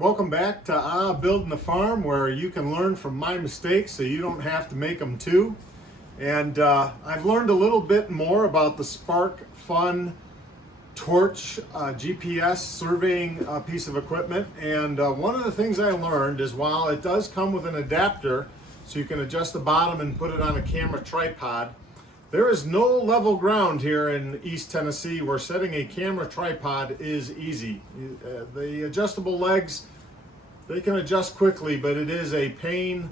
Welcome back to Building the Farm, where you can learn from my mistakes so you don't have to make them too. And I've learned a little bit more about the SparkFun Torch GPS surveying piece of equipment. And one of the things I learned is while it does come with an adapter so you can adjust the bottom and put it on a camera tripod, there is no level ground here in East Tennessee where setting a camera tripod is easy. The adjustable legs, they can adjust quickly, but it is a pain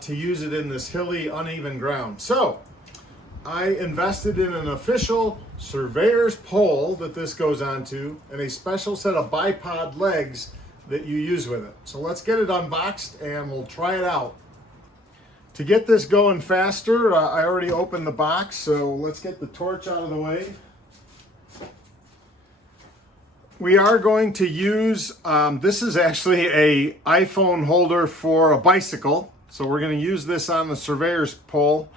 to use it in this hilly, uneven ground. So I invested in an official surveyor's pole that this goes onto and a special set of bipod legs that you use with it. So let's get it unboxed and we'll try it out. To get this going faster, I already opened the box, so let's get the torch out of the way. We are going to use, this is actually a iPhone holder for a bicycle, so we're going to use this on the surveyor's pole.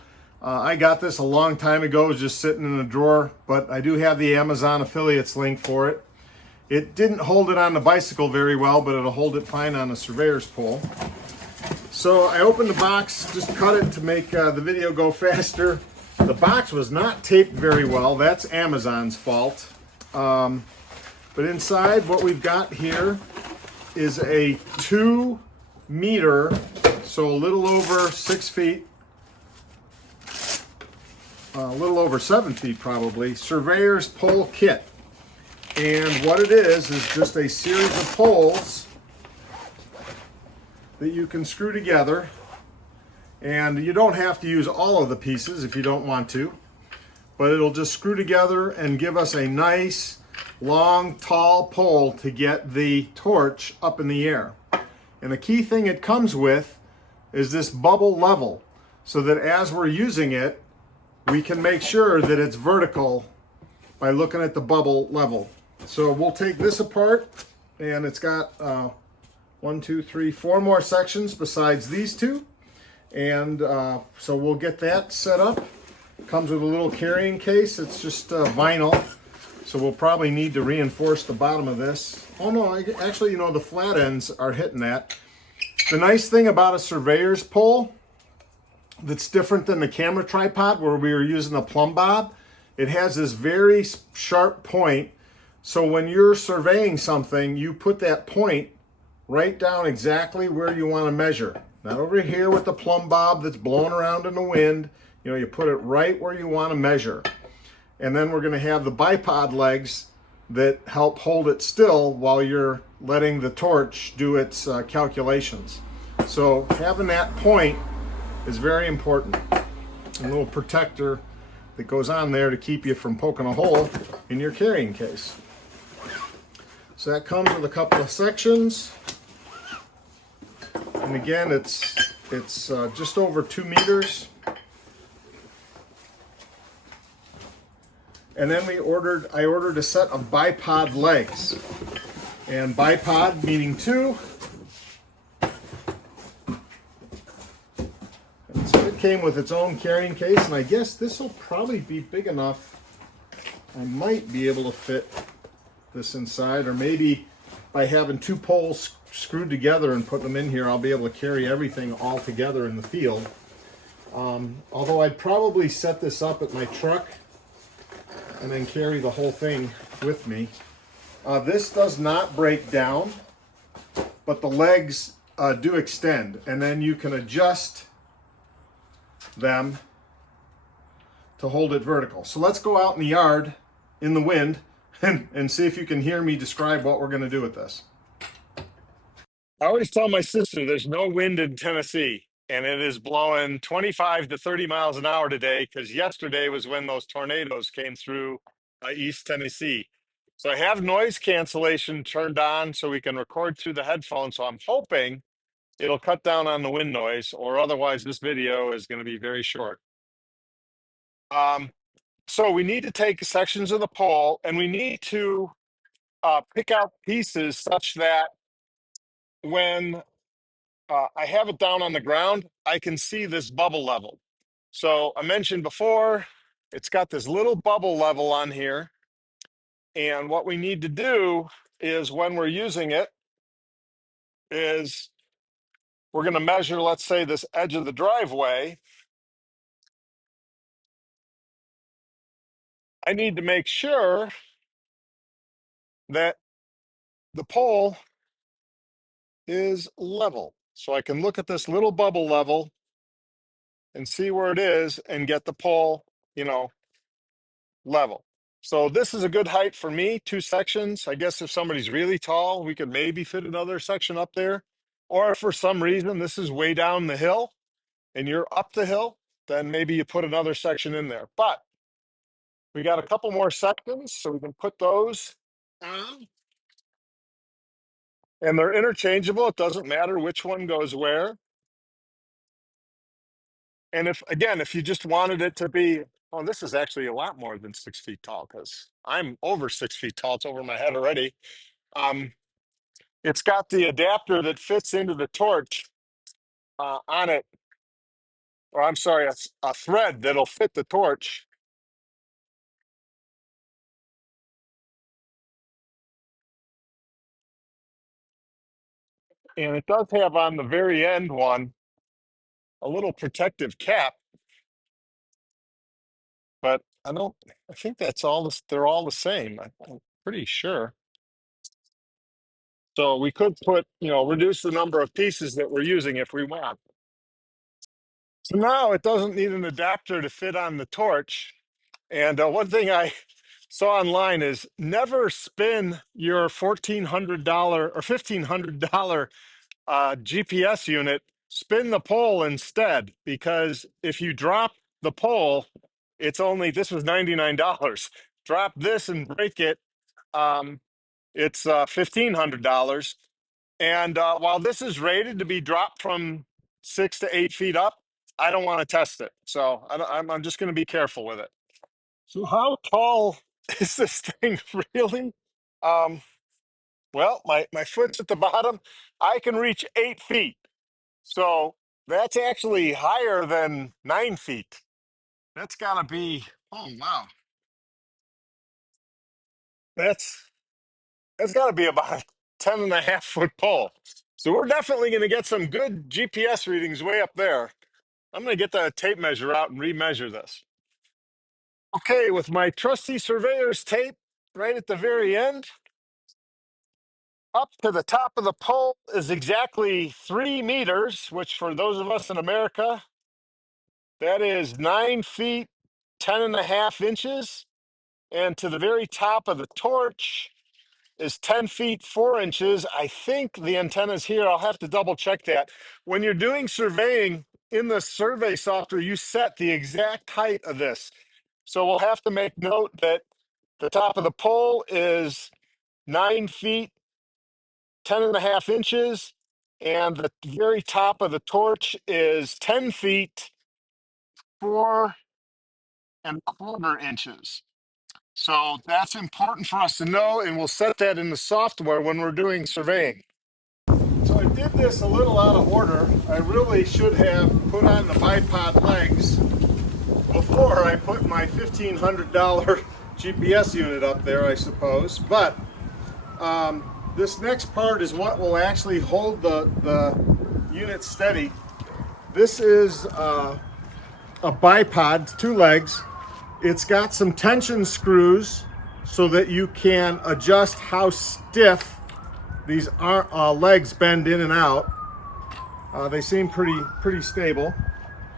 I got this a long time ago, it was just sitting in a drawer, but I do have the Amazon affiliates link for it. It didn't hold it on the bicycle very well, but it'll hold it fine on a surveyor's pole. So I opened the box, just cut it to make the video go faster. The box was not taped very well. That's Amazon's fault. But inside what we've got here is a 2 meter, so a little over 6 feet, a little over 7 feet probably, surveyor's pole kit. And what it is just a series of poles that you can screw together, and you don't have to use all of the pieces if you don't want to, but it'll just screw together and give us a nice long tall pole to get the torch up in the air. And the key thing it comes with is this bubble level, so that as we're using it we can make sure that it's vertical by looking at the bubble level. So we'll take this apart, and it's got 1, 2, 3, 4 more sections besides these two. And so we'll get that set up. Comes with a little carrying case. It's just vinyl. So we'll probably need to reinforce the bottom of this. Oh no, actually, you know, the flat ends are hitting that. The nice thing about a surveyor's pole that's different than the camera tripod where we were using a plumb bob, it has this very sharp point. So when you're surveying something, you put that point right down exactly where you want to measure. Not over here with the plumb bob that's blowing around in the wind. You know, you put it right where you want to measure. And then we're going to have the bipod legs that help hold it still while you're letting the torch do its calculations. So having that point is very important. A little protector that goes on there to keep you from poking a hole in your carrying case. So that comes with a couple of sections. And again, it's just over 2 meters. And then I ordered a set of bipod legs. And bipod meaning 2. And so it came with its own carrying case, and I guess this will probably be big enough. I might be able to fit this inside, or maybe by having 2 poles screwed together and put them in here, I'll be able to carry everything all together in the field. Although I'd probably set this up at my truck and then carry the whole thing with me. This does not break down, but the legs do extend, and then you can adjust them to hold it vertical. So let's go out in the yard in the wind and see if you can hear me describe what we're going to do with this. I always tell my sister there's no wind in Tennessee, and it is blowing 25 to 30 miles an hour today, because yesterday was when those tornadoes came through East Tennessee. So I have noise cancellation turned on so we can record through the headphones. So I'm hoping it'll cut down on the wind noise, or otherwise this video is going to be very short. So we need to take sections of the pole, and we need to pick out pieces such that when I have it down on the ground, I can see this bubble level. So I mentioned before, it's got this little bubble level on here. And what we need to do is when we're using it, is we're going to measure, let's say, this edge of the driveway. I need to make sure that the pole is level. So I can look at this little bubble level and see where it is and get the pole, level. So this is a good height for me, 2 sections. I guess if somebody's really tall, we could maybe fit another section up there. Or if for some reason this is way down the hill and you're up the hill, then maybe you put another section in there. But we got a couple more sections, so we can put those on. And they're interchangeable. It doesn't matter which one goes where. And if you just wanted it to be, oh, this is actually a lot more than 6 feet tall because I'm over 6 feet tall. It's over my head already. It's got the adapter that fits into the torch on it, or I'm sorry, a thread that'll fit the torch. And it does have on the very end one a little protective cap, but I think that's all, they're all the same. I'm pretty sure. So we could reduce the number of pieces that we're using if we want. So now it doesn't need an adapter to fit on the torch. And one thing I saw online is never spin your $1,400 or $1,500 GPS unit. Spin the pole instead, because if you drop the pole, this was $99. Drop this and break it, it's $1,500. And while this is rated to be dropped from 6 to 8 feet up, I don't want to test it. So I'm just going to be careful with it. So how tall is this thing really? Well, my foot's at the bottom. I can reach 8 feet. So that's actually higher than 9 feet. That's got to be, oh, wow. That's got to be about a 10.5 foot pole. So we're definitely going to get some good GPS readings way up there. I'm going to get the tape measure out and remeasure this. Okay, with my trusty surveyor's tape right at the very end, up to the top of the pole is exactly 3 meters, which for those of us in America, that is 9 feet, 10.5 inches. And to the very top of the torch is 10 feet, 4 inches. I think the antenna's here. I'll have to double check that. When you're doing surveying in the survey software, you set the exact height of this. So we'll have to make note that the top of the pole is 9 feet, 10.5 inches, and the very top of the torch is 10 feet, 4.25 inches. So that's important for us to know, and we'll set that in the software when we're doing surveying. So I did this a little out of order. I really should have put on the bipod legs before I put my $1,500 GPS unit up there, I suppose. But this next part is what will actually hold the unit steady. This is a bipod, 2 legs. It's got some tension screws so that you can adjust how stiff these legs bend in and out. They seem pretty stable.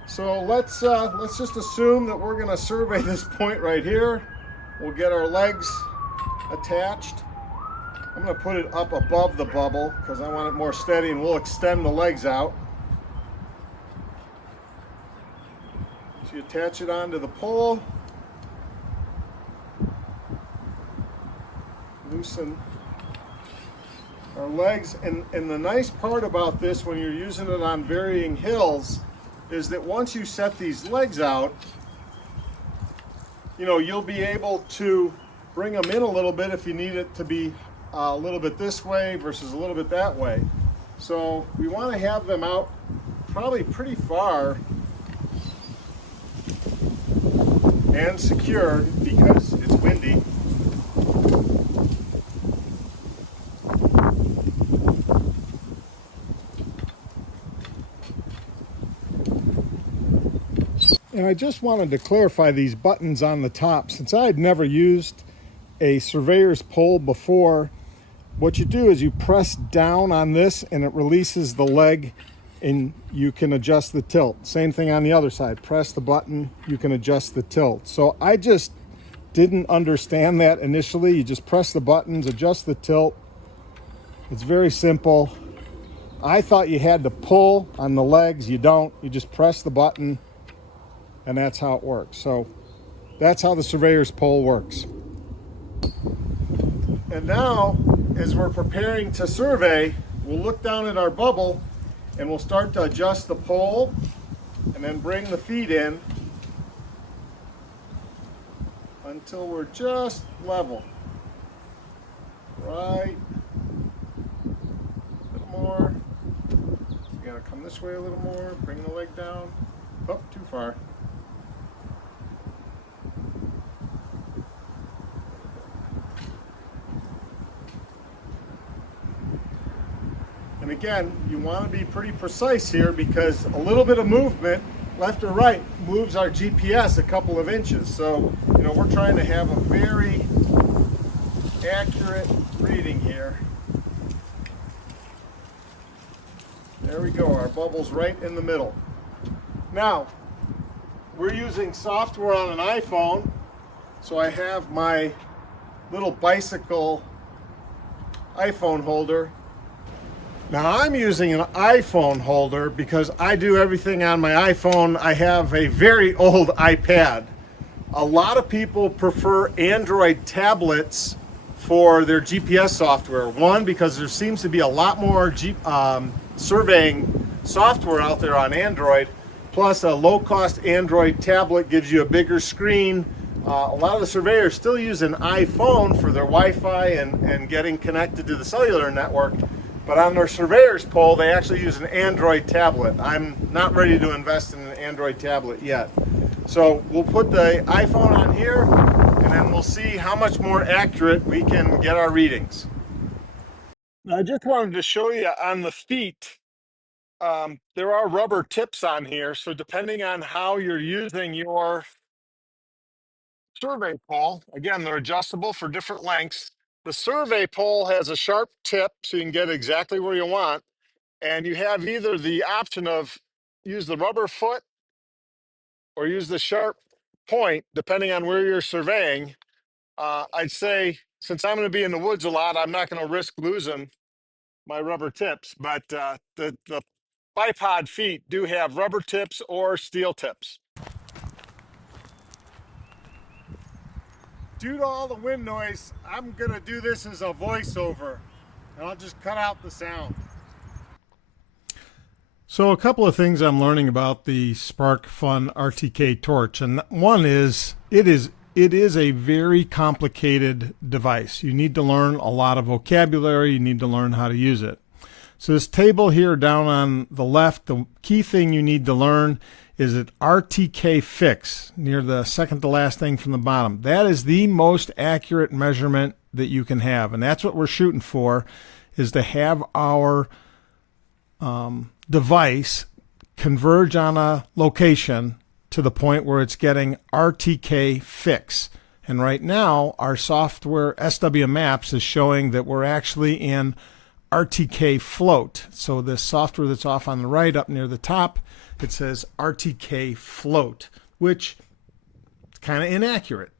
So let's just assume that we're going to survey this point right here. We'll get our legs attached. I'm going to put it up above the bubble because I want it more steady, and we'll extend the legs out. So you attach it onto the pole. Loosen our legs, and the nice part about this when you're using it on varying hills is that once you set these legs out, you'll be able to bring them in a little bit if you need it to be a little bit this way versus a little bit that way. So we want to have them out probably pretty far and secured because it's windy. And I just wanted to clarify these buttons on the top. Since I had never used a surveyor's pole before, what you do is you press down on this and it releases the leg and you can adjust the tilt. Same thing on the other side. Press the button, you can adjust the tilt. So I just didn't understand that initially. You just press the buttons, adjust the tilt. It's very simple. I thought you had to pull on the legs. You don't. You just press the button and that's how it works. So that's how the surveyor's pole works. And now, as we're preparing to survey, we'll look down at our bubble and we'll start to adjust the pole and then bring the feet in until we're just level. Right. A little more. You gotta come this way a little more, bring the leg down. Oh, too far. And again, you want to be pretty precise here because a little bit of movement, left or right, moves our GPS a couple of inches. So, you know, we're trying to have a very accurate reading here. There we go, our bubble's right in the middle. Now, we're using software on an iPhone, so I have my little bicycle iPhone holder. Now I'm using an iPhone holder because I do everything on my iPhone. I have a very old iPad. A lot of people prefer Android tablets for their GPS software. One, because there seems to be a lot more surveying software out there on Android. Plus a low-cost Android tablet gives you a bigger screen. A lot of the surveyors still use an iPhone for their Wi-Fi and getting connected to the cellular network. But on their surveyor's pole, they actually use an Android tablet. I'm not ready to invest in an Android tablet yet. So we'll put the iPhone on here, and then we'll see how much more accurate we can get our readings. I just wanted to show you on the feet, there are rubber tips on here. So depending on how you're using your survey pole, again, they're adjustable for different lengths. The survey pole has a sharp tip so you can get exactly where you want. And you have either the option of use the rubber foot or use the sharp point, depending on where you're surveying. I'd say, since I'm going to be in the woods a lot, I'm not going to risk losing my rubber tips. But the bipod feet do have rubber tips or steel tips. Due to all the wind noise, I'm going to do this as a voiceover, and I'll just cut out the sound. So a couple of things I'm learning about the SparkFun RTK Torch, and one is it is a very complicated device. You need to learn a lot of vocabulary. You need to learn how to use it. So this table here down on the left, the key thing you need to learn is that RTK fix, near the second to last thing from the bottom. That is the most accurate measurement that you can have, and that's what we're shooting for, is to have our device converge on a location to the point where it's getting RTK fix. And right now our software SW Maps is showing that we're actually in RTK float. So this software that's off on the right up near the top, it says RTK float, which is kind of inaccurate.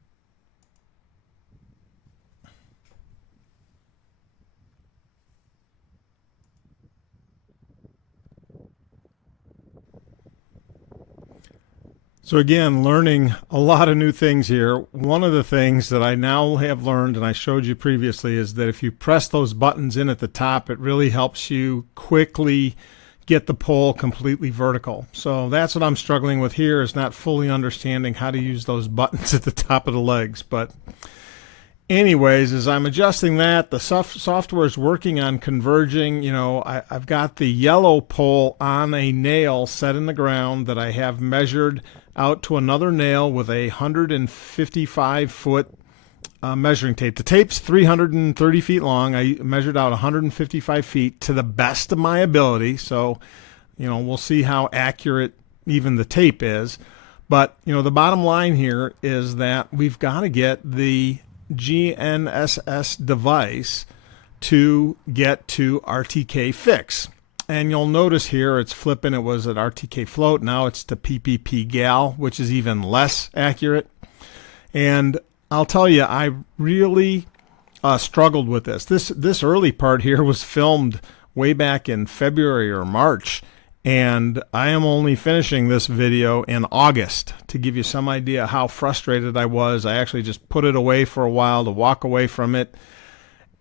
So again, learning a lot of new things here. One of the things that I now have learned, and I showed you previously, is that if you press those buttons in at the top, it really helps you quickly get the pole completely vertical. So that's what I'm struggling with here, is not fully understanding how to use those buttons at the top of the legs. But anyways, as I'm adjusting that, the software is working on converging. You know, I've got the yellow pole on a nail set in the ground that I have measured out to another nail with a 155-foot measuring tape. The tape's 330 feet long. I measured out 155 feet to the best of my ability. So, you know, we'll see how accurate even the tape is. But, you know, the bottom line here is that we've got to get the GNSS device to get to RTK Fix. And you'll notice here it's flipping. It was at RTK Float. Now it's to PPP Gal, which is even less accurate. And I'll tell you, I really struggled with this. This early part here was filmed way back in February or March. And I am only finishing this video in August to give you some idea how frustrated I was. I actually just put it away for a while to walk away from it.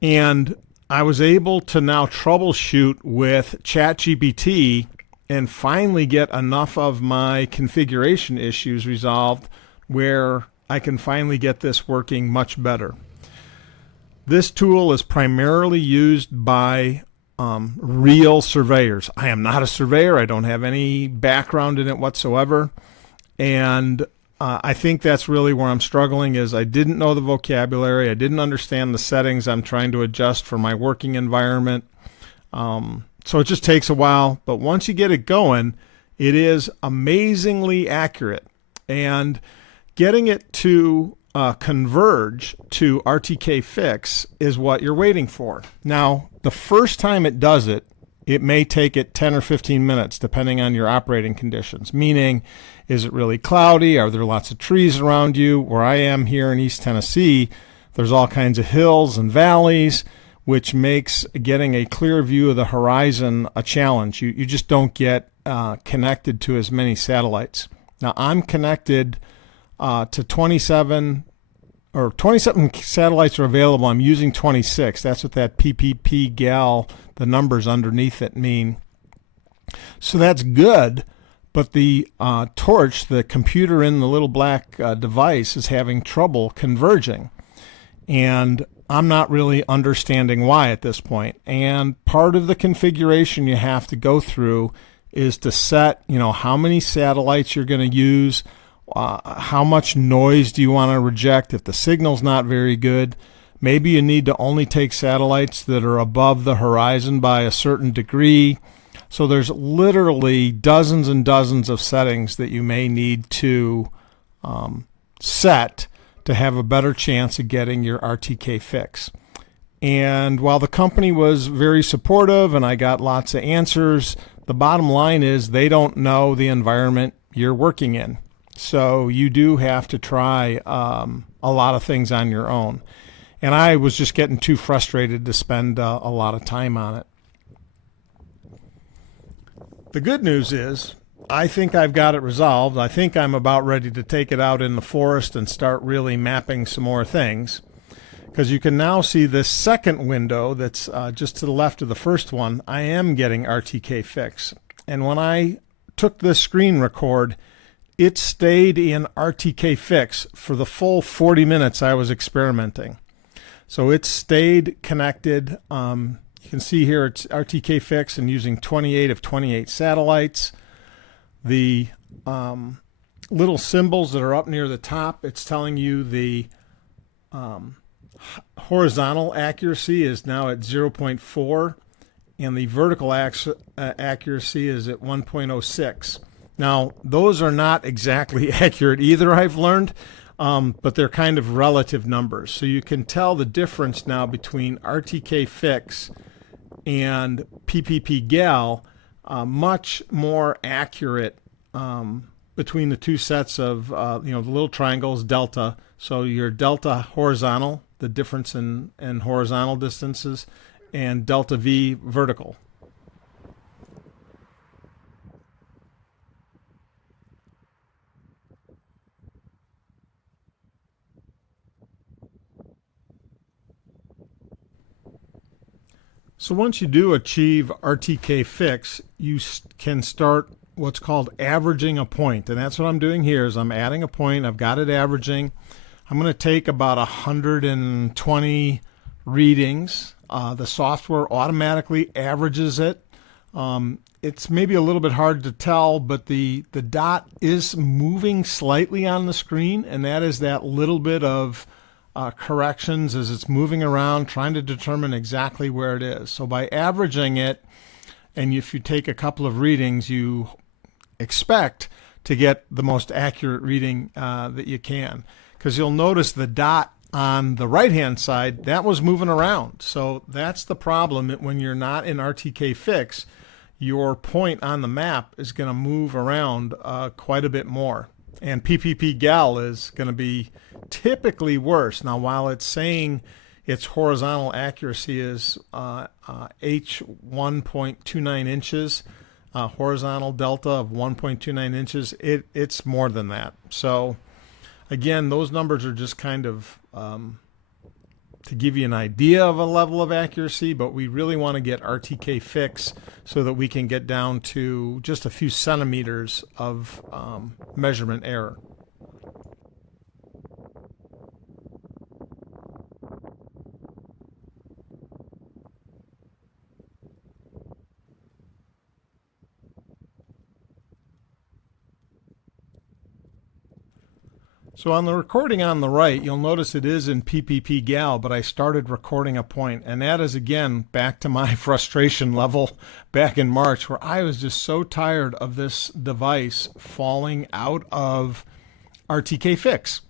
And I was able to now troubleshoot with ChatGPT and finally get enough of my configuration issues resolved where I can finally get this working much better. This tool is primarily used by real surveyors. I am not a surveyor. I don't have any background in it whatsoever. And I think that's really where I'm struggling is I didn't know the vocabulary. I didn't understand the settings I'm trying to adjust for my working environment. So it just takes a while. But once you get it going, it is amazingly accurate. And getting it to converge to RTK Fix is what you're waiting for. Now, the first time it does it, it may take it 10 or 15 minutes depending on your operating conditions. Meaning, is it really cloudy? Are there lots of trees around you? Where I am here in East Tennessee, there's all kinds of hills and valleys, which makes getting a clear view of the horizon a challenge. You just don't get connected to as many satellites. Now, I'm connected to 27 satellites are available. I'm using 26. That's what that PPP gal, the numbers underneath it mean. So that's good, but the torch, the computer in the little black device, is having trouble converging. And I'm not really understanding why at this point. And part of the configuration you have to go through is to set, how many satellites you're going to use. How much noise do you want to reject? If the signal's not very good, maybe you need to only take satellites that are above the horizon by a certain degree. So there's literally dozens and dozens of settings that you may need to set to have a better chance of getting your RTK Fix. And while the company was very supportive and I got lots of answers, the bottom line is they don't know the environment you're working in. So you do have to try a lot of things on your own. And I was just getting too frustrated to spend a lot of time on it. The good news is I think I've got it resolved. I think I'm about ready to take it out in the forest and start really mapping some more things. Because you can now see this second window that's just to the left of the first one. I am getting RTK Fix. And when I took this screen record, it stayed in RTK Fix for the full 40 minutes I was experimenting. So it stayed connected. You can see here it's RTK Fix and using 28 of 28 satellites. The little symbols that are up near the top, it's telling you the horizontal accuracy is now at 0.4 and the vertical accuracy is at 1.06. Now, those are not exactly accurate either, I've learned, but they're kind of relative numbers. So you can tell the difference now between RTK Fix and PPP Gal, much more accurate between the two sets of, the little triangles, delta. So your delta horizontal, the difference in horizontal distances, and delta V vertical. So once you do achieve RTK Fix, you can start what's called averaging a point. And that's what I'm doing here is I'm adding a point. I've got it averaging. I'm going to take about 120 readings. The software automatically averages it. It's maybe a little bit hard to tell, but the dot is moving slightly on the screen, and that is that little bit of corrections as it's moving around, trying to determine exactly where it is. So by averaging it, and if you take a couple of readings, you expect to get the most accurate reading that you can. Because you'll notice the dot on the right hand side, that was moving around. So that's the problem, that when you're not in RTK Fix, your point on the map is going to move around quite a bit more. And PPP Gal is going to be typically worse. Now, while it's saying its horizontal accuracy is H 1.29 inches, horizontal delta of 1.29 inches, it's more than that. So again, those numbers are just kind of to give you an idea of a level of accuracy, but we really want to get RTK Fix so that we can get down to just a few centimeters of measurement error. So on the recording on the right, you'll notice it is in PPP Gal, but I started recording a point, and that is again back to my frustration level back in March, where I was just so tired of this device falling out of RTK Fix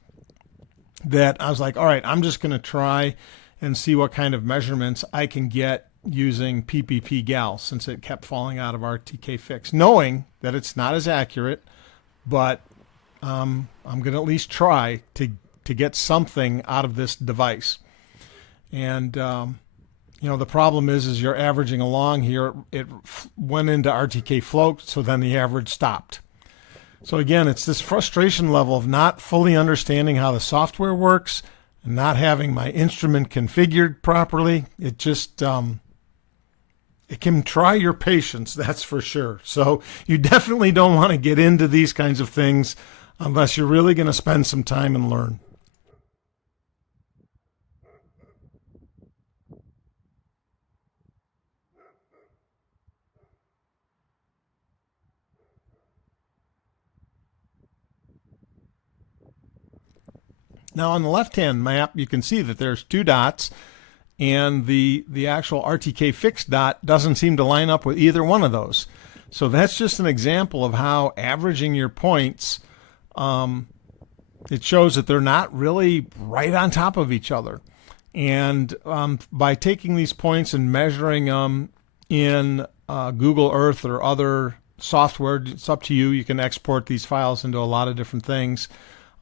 that I was like, all right, I'm just going to try and see what kind of measurements I can get using PPP Gal, since it kept falling out of RTK Fix, knowing that it's not as accurate, but I'm going to at least try to get something out of this device. And you know, the problem is you're averaging along here. It went into RTK Float, so then the average stopped. So again, it's this frustration level of not fully understanding how the software works and not having my instrument configured properly. It just it can try your patience, that's for sure. So you definitely don't want to get into these kinds of things unless you're really going to spend some time and learn. Now on the left-hand map, you can see that there's two dots, and the actual RTK Fix dot doesn't seem to line up with either one of those. So that's just an example of how averaging your points, it shows that they're not really right on top of each other. And by taking these points and measuring them in Google Earth or other software, it's up to you. You can export these files into a lot of different things.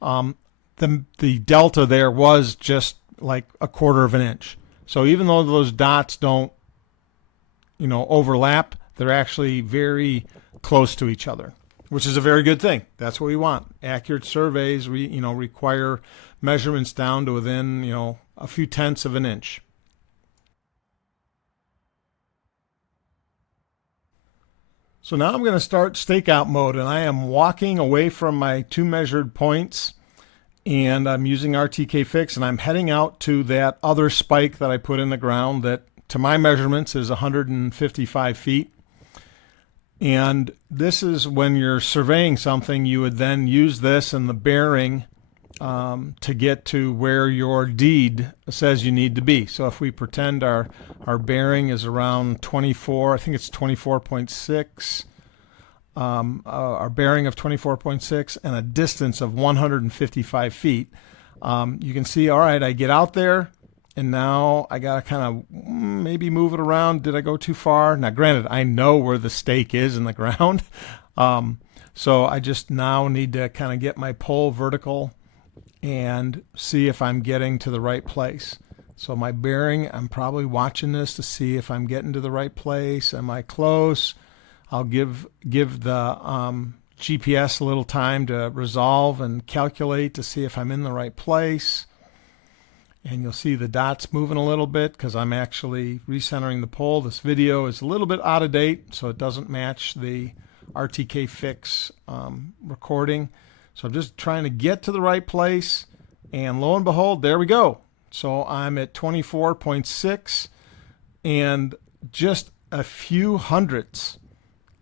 The delta there was just like 1/4 of an inch. So even though those dots don't, you know, overlap, they're actually very close to each other, which is a very good thing. That's what we want. Accurate surveys, require measurements down to within, a few tenths of an inch. So now I'm going to start stakeout mode, and I am walking away from my two measured points, and I'm using RTK Fix, and I'm heading out to that other spike that I put in the ground that, to my measurements, is 155 feet. And this is when you're surveying something, you would then use this and the bearing to get to where your deed says you need to be. So if we pretend our bearing is around 24, I think it's 24.6, our bearing of 24.6 and a distance of 155 feet, you can see, all right, I get out there, and now I got to kind of maybe move it around. Did I go too far? Now, granted, I know where the stake is in the ground. So I just now need to kind of get my pole vertical and see if I'm getting to the right place. So my bearing, I'm probably watching this to see if I'm getting to the right place. Am I close? I'll give the GPS a little time to resolve and calculate to see if I'm in the right place. And you'll see the dots moving a little bit because I'm actually recentering the pole. This video is a little bit out of date, so it doesn't match the RTK Fix recording. So I'm just trying to get to the right place, and lo and behold, there we go. So I'm at 24.6 and just a few hundredths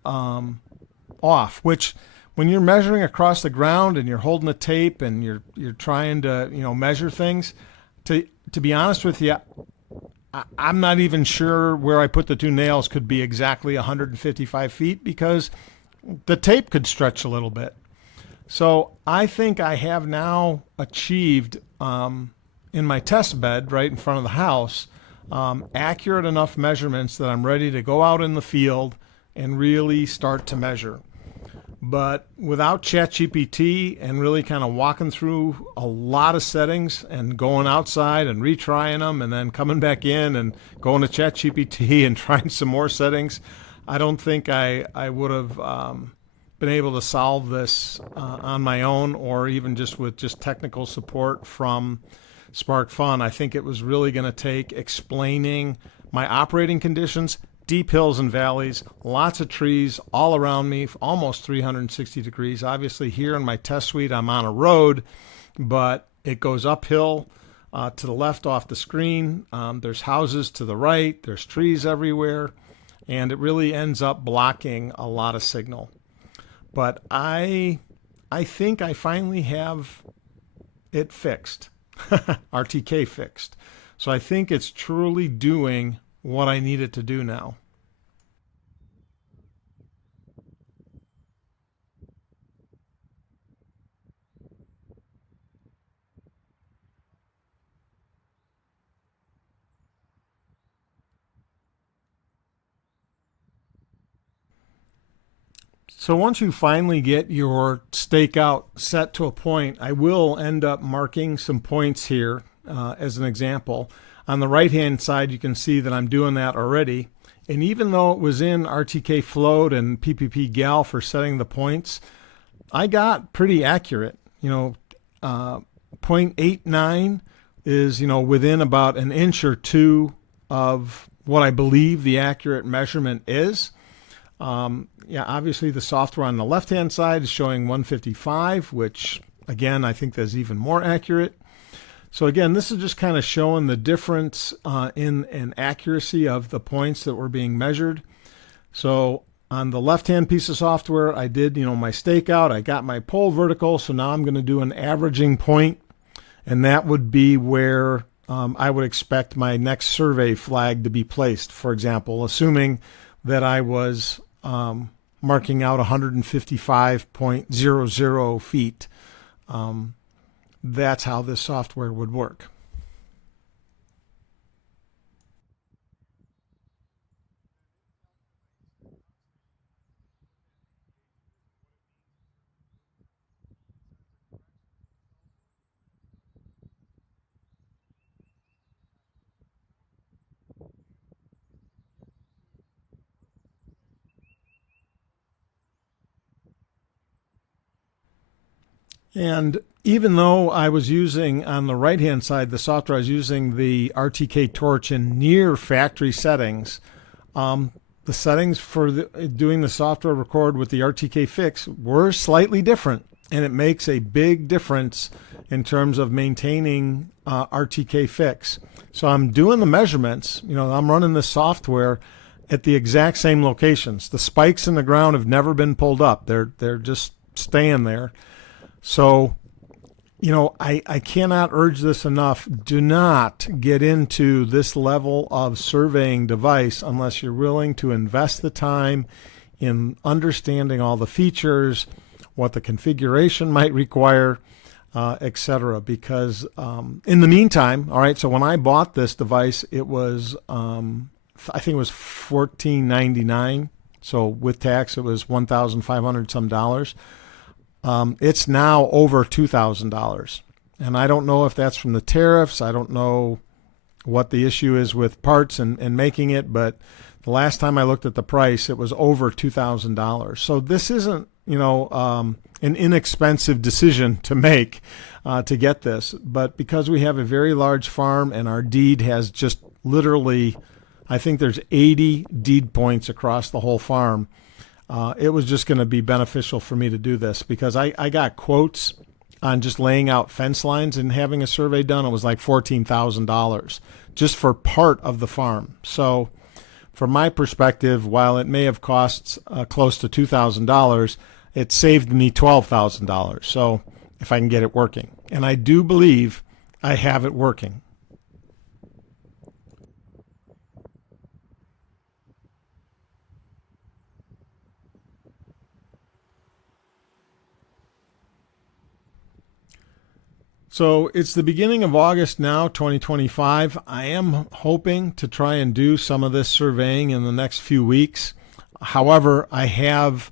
off, which when you're measuring across the ground and you're holding a tape and you're trying to measure things, to be honest with you, I'm not even sure where I put the two nails could be exactly 155 feet because the tape could stretch a little bit. So I think I have now achieved in my test bed right in front of the house accurate enough measurements that I'm ready to go out in the field and really start to measure. But without ChatGPT and really kind of walking through a lot of settings and going outside and retrying them and then coming back in and going to ChatGPT and trying some more settings, I don't think I would have been able to solve this on my own, or even just with just technical support from SparkFun. I think it was really going to take explaining my operating conditions, deep hills and valleys, lots of trees all around me, almost 360 degrees. Obviously here in my test suite, I'm on a road, but it goes uphill to the left off the screen. There's houses to the right, there's trees everywhere, and it really ends up blocking a lot of signal. But I think I finally have it fixed, RTK fixed. So I think it's truly doing what I need it to do now. So once you finally get your stakeout set to a point, I will end up marking some points here as an example. On the right hand side, you can see that I'm doing that already. And even though it was in RTK Float and PPP Gal for setting the points, I got pretty accurate. 0.89 is, within about an inch or two of what I believe the accurate measurement is. Yeah, obviously the software on the left-hand side is showing 155, which again, I think that's even more accurate. So again, this is just kind of showing the difference in accuracy of the points that were being measured. So on the left-hand piece of software, I did, my stakeout. I got my pole vertical. So now I'm going to do an averaging point, and that would be where I would expect my next survey flag to be placed. For example, assuming that I was marking out 155.00 feet. That's how this software would work. And even though I was using, on the right-hand side, the software, I was using the RTK Torch in near factory settings, the settings for doing the software record with the RTK fix were slightly different. And it makes a big difference in terms of maintaining RTK fix. So I'm doing the measurements, I'm running the software at the exact same locations. The spikes in the ground have never been pulled up. They're just staying there. So, I cannot urge this enough. Do not get into this level of surveying device unless you're willing to invest the time in understanding all the features, what the configuration might require, etc. Because in the meantime, all right, so when I bought this device, it was, I think it was $14.99. So with tax, it was $1,500 some dollars. It's now over $2,000. And I don't know if that's from the tariffs. I don't know what the issue is with parts and making it, but the last time I looked at the price, it was over $2,000. So this isn't, an inexpensive decision to make to get this. But because we have a very large farm and our deed has just literally, I think there's 80 deed points across the whole farm. It was just going to be beneficial for me to do this because I got quotes on just laying out fence lines and having a survey done. It was like $14,000 just for part of the farm. So from my perspective, while it may have cost close to $2,000, it saved me $12,000. So if I can get it working, and I do believe I have it working. So it's the beginning of August now, 2025. I am hoping to try and do some of this surveying in the next few weeks. However, I have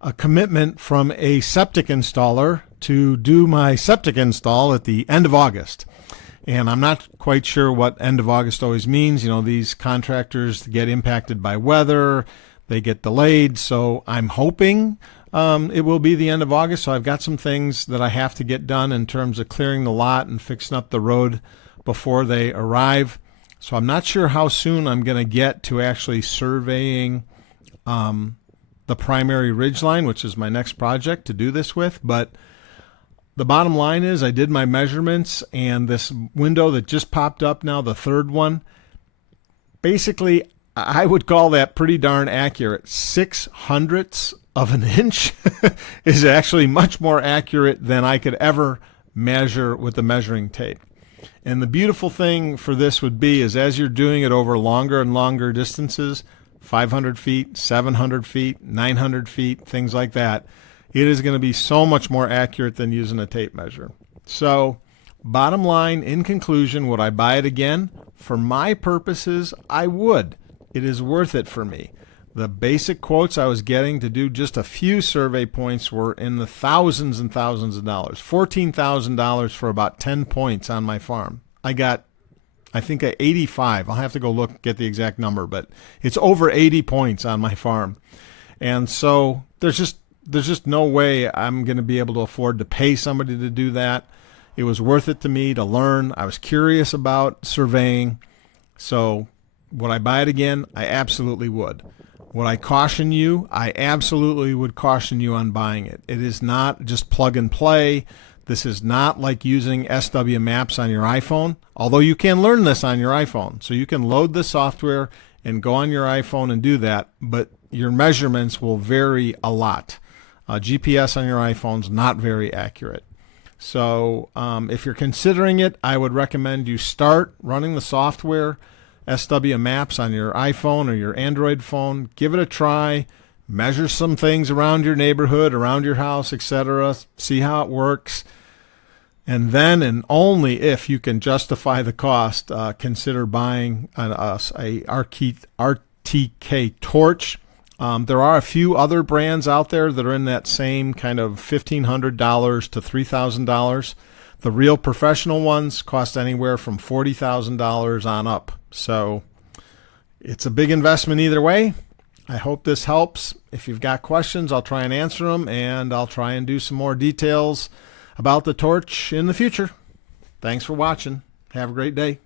a commitment from a septic installer to do my septic install at the end of August. And I'm not quite sure what end of August always means. You know, these contractors get impacted by weather, they get delayed. So I'm hoping it will be the end of August. So I've got some things that I have to get done in terms of clearing the lot and fixing up the road before they arrive. So I'm not sure how soon I'm going to get to actually surveying the primary ridgeline, which is my next project to do this with. But the bottom line is I did my measurements, and this window that just popped up now, the third one, basically I would call that pretty darn accurate. 6/100ths of an inch is actually much more accurate than I could ever measure with the measuring tape. And the beautiful thing for this would be is as you're doing it over longer and longer distances, 500 feet, 700 feet, 900 feet, things like that, it is going to be so much more accurate than using a tape measure. So bottom line, in conclusion, would I buy it again? For my purposes, I would. It is worth it for me. The basic quotes I was getting to do just a few survey points were in the thousands and thousands of dollars. $14,000 for about 10 points on my farm. I got, I think, 85. I'll have to go look, get the exact number, but it's over 80 points on my farm. And so there's just no way I'm going to be able to afford to pay somebody to do that. It was worth it to me to learn. I was curious about surveying. So would I buy it again? I absolutely would. Would I caution you? I absolutely would caution you on buying it. It is not just plug and play. This is not like using SW Maps on your iPhone, although you can learn this on your iPhone. So you can load the software and go on your iPhone and do that, but your measurements will vary a lot. GPS on your iPhone is not very accurate. So if you're considering it, I would recommend you start running the software, SW Maps, on your iPhone or your Android phone. Give it a try. Measure some things around your neighborhood, around your house, etc. See how it works. And then, and only if you can justify the cost, consider buying a RTK Torch. There are a few other brands out there that are in that same kind of $1,500 to $3,000. The real professional ones cost anywhere from $40,000 on up. So it's a big investment either way. I hope this helps. If you've got questions, I'll try and answer them, and I'll try and do some more details about the torch in the future. Thanks for watching. Have a great day.